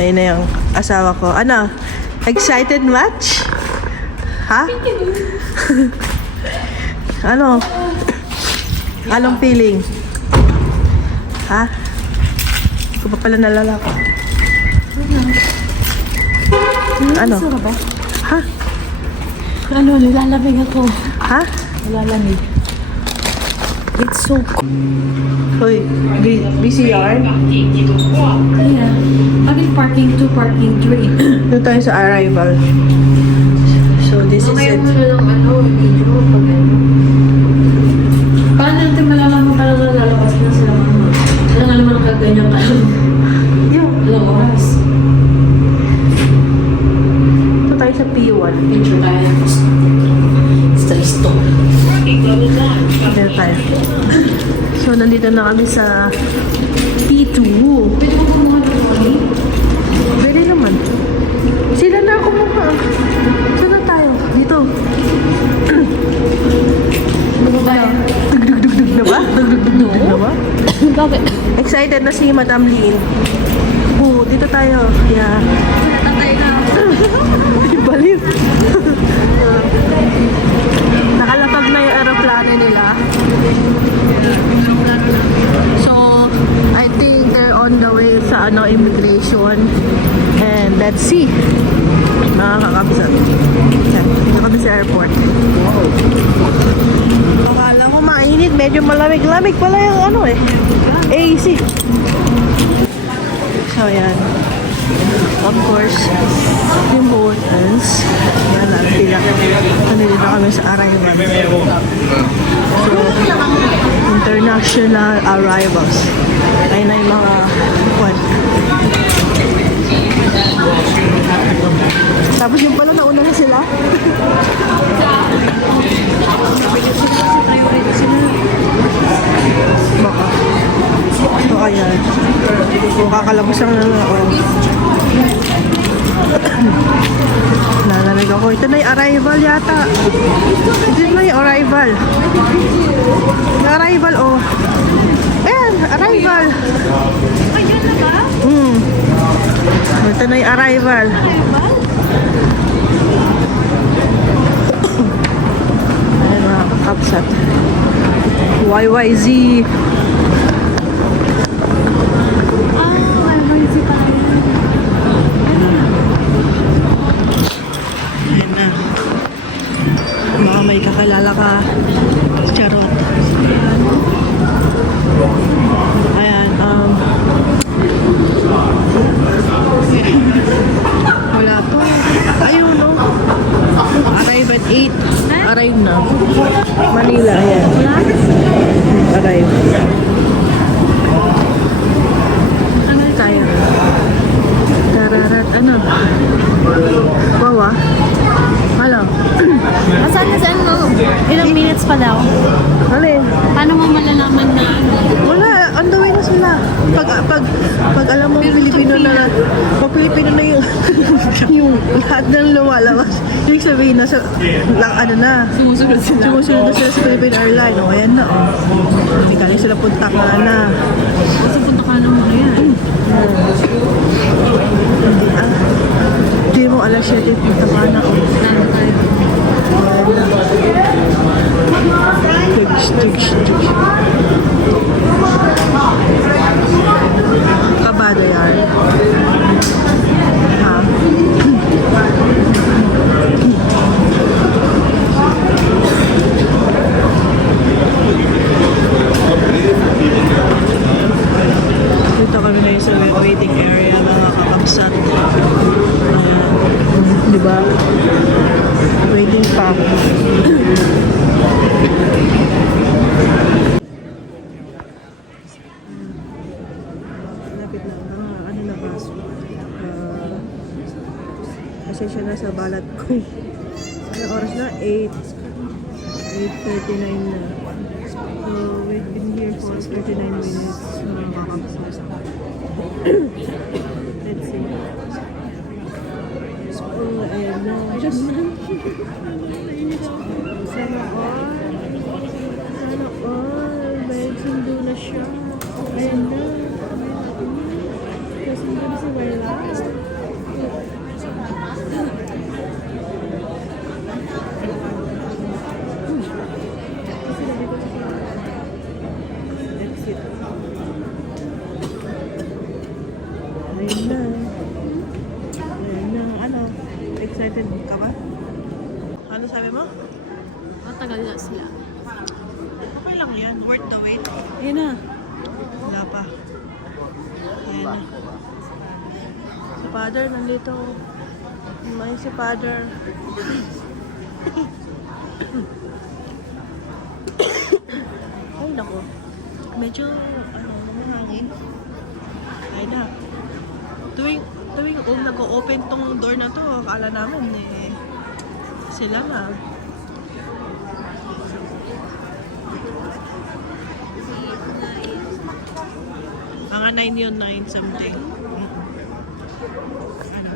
Ayun na yung asawa ko. Ano? Excited much? Ha? Ano? Anong feeling? Ha? Hindi ko pa pala nalala ko. Ano? Ha? Ano, nilalamig ako. Ha? Nilalamig. It's so cool. Hoy, BCR? Yeah. Having parking 2, parking 3. Doon tayo sa arrival. So, this is it. lang video pag ano. Paano natin malalaman pa lang lalabas na sila mama? Sila nga naman ang kaganyan ka. Ilang oras? Ito tayo sa P1. Picture tayo. Stress to. Dito tayo. So, nandito na kami sa P2. Pwede mo kumuha ng kami? Pwede naman. Sila na ako mukha. Saan na tayo? Dito. Ano ba tayo? Dugdugdugdug na ba? Dugdugdugdug na ba? Bakit? Excited na si Madam Lynn. Oo, dito tayo. Yeah. Natatay na ako. Baliw. Nakalapag na yung aeroplano nila. So, I think they're on the way sa immigration. And let's see. Mga kakabsat. Dito kami sa airport. Akala mo mainit. Medyo malamig-lamig pala yung AC. So, yan. Of course, yung hotels. Yan lang, pila. Nandito na kami sa arrival. So, international arrivals. Ayun na yung mga kwan. Tapos yung pala, nauna na sila. Baka. So, ayan. So, kakalabas lang na nalamig ako. Ito na yung arrival yata. Ito na yung arrival. Yung arrival, oh. Ayan, arrival. Ayun na ba? Ito na yung arrival. Ayan mga kakapsat. YYZ. Baka may kakilala ka. Charot. Ayan, wala to. Ayun, no? Arrive at 8. Arrive na. Manila, ayan. Arrive. Ano tayo? Tararat, ano? Bawa? Hello. Asan na saan mo? Ilang minutes pa daw? Alin? Paano mo malalaman na? Wala, on the way na sila. Pag alam mo Pilipino na, pag Pilipino na yung yung lahat ng lumalabas, ibig sabihin na Sumusunod sila. sumusunod na sila sa Philippine Airlines. O, ayan na, o. Hindi kanya sila punta ka na. Kasi punta ka naman yan. Hindi mo alas 7 punta ka na, o. Nano tayo? Kabado yan. Ha? Dito kami na sa waiting area, mga kakabsat. Diba? Waiting pa. Lapit na. Ano na ba? Pasensya na sa balat ko. Ano oras na? 8:39 na. So, we've been here for 39 minutes. Mga kakabsat. Let's see. Oh, ayan na. Sana all. Sana all. Dahil sundo na siya. Ayan na. Kasi hindi na si Wala. excited ka ba? Ano sabi mo? Matagal na sila. Okay lang yan. Worth the wait. Ayun na. Wala pa. Ayan na. Si Father nandito. May si Father. Ay, naku. Medyo, lumahangin. Ay na. Tuwing nag-open tong door na to, akala namin sila na. Mga 9 yun, 9 something. Ano?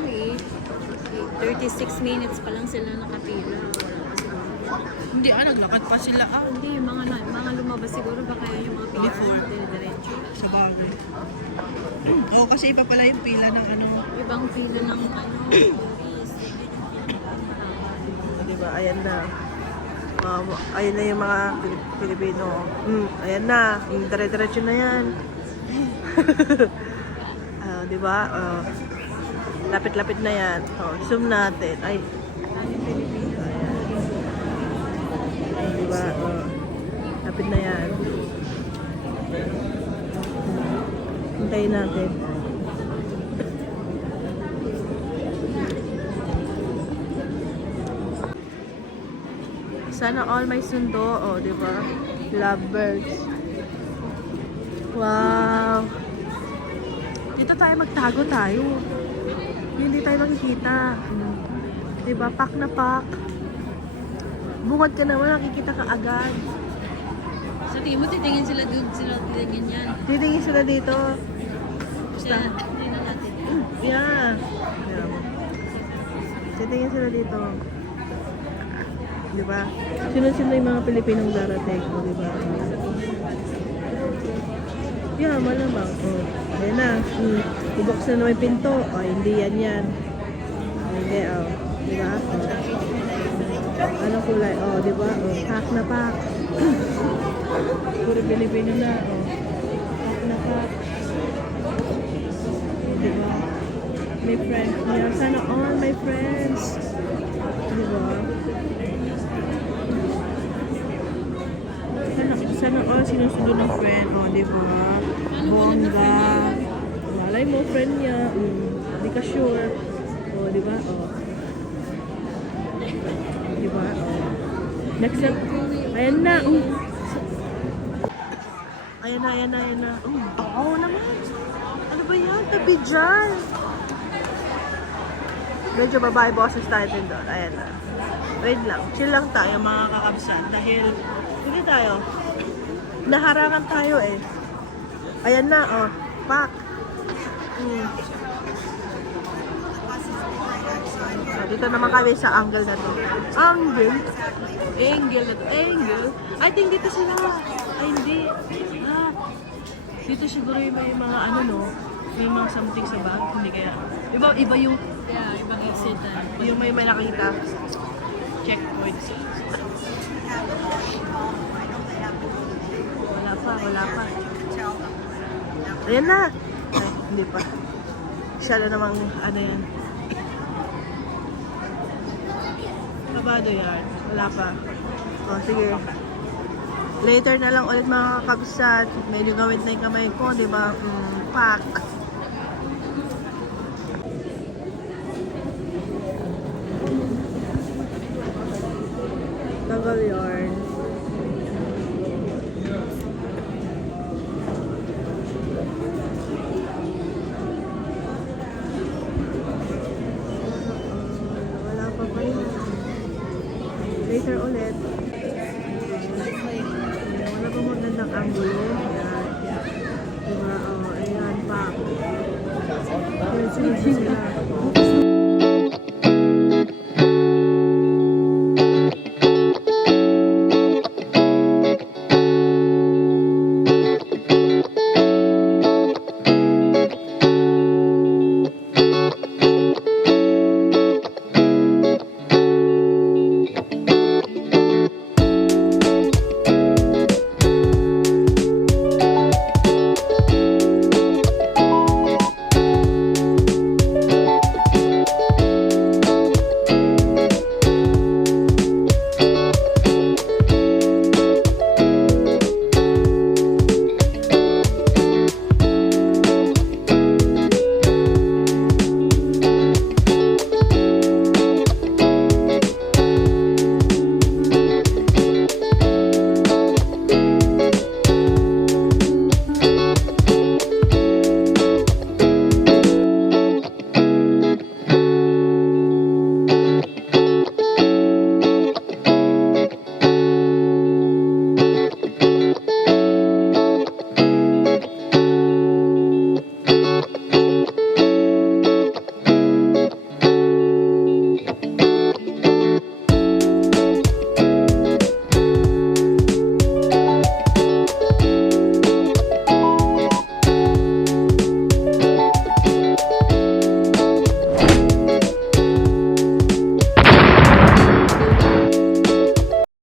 Okay. 36 minutes pa lang sila nakapila. Hindi, naglakad pa sila. Hindi, mga lumabas siguro baka yung mga pila Before. diretso. Sa bagay. Oo, kasi iba pala yung pila ng ano. Ibang pila ng Diba? Ayan na. Ayan na yung mga Pilipino. Ayan na. Dire-diretso na yan. Diba? Lapit-lapit na yan. Zoom natin. Ay. Ayan. Diba? Lapit na yan. Hintayin natin. Sana all may sundo. Di ba? Lovebirds. Wow. Dito tayo magtago tayo. Hindi tayo makikita. Di ba? Pak na pak. Bungad ka naman, nakikita ka agad. Sa tingin mo, titingin sila doon, sila titingin yan. Titingin sila dito. Kaya, tingnan natin. Yeah. Titingin sila dito. Di ba? Sino-sino yung mga Pilipinong darating? Di ba? Yeah, malamang. Ayan na. Ibuksan na may pinto. Hindi yan. Hindi, Di ba? Ano kulay? Di ba? Pack na pack. Puro Pilipino na. Pack na pack. Di ba? May friends. Yeah, sana all my friends. Di ba? Sana all sinusunod ng friend. Di ba? Bongga. Malay mo, friend niya. Di ka sure. Di ba? Di ba? Next up. Ayan na. Ayan na. Baho naman. Ano ba yan? Tabi dyan. Medyo babae boses tayo din doon. Ayan na. Wait lang. Chill lang tayo mga kakabsan. Dahil, hindi tayo. Naharangan tayo eh. Ayan na, Pak. Dito naman kami sa angle na to. Angle na to. Angle. I think dito sila. Ay, hindi. Dito siguro yung may mga may mga something sa bag. Hindi kaya. Iba yung Yeah, ibang exit. yung may nakita. Checkpoints. Wala pa. Ayan na. Ay, hindi pa. Siya na namang yan. Kabado yan. Wala pa. Sige. Later na lang ulit mga kakabsat. Medyo gawin na yung kamay ko, di ba? Pack. Tagal yarn. Wala pa rin. Later ulit. Wala pa magandang angulo. Yan. Diba? Ayan pa. Sunod sila.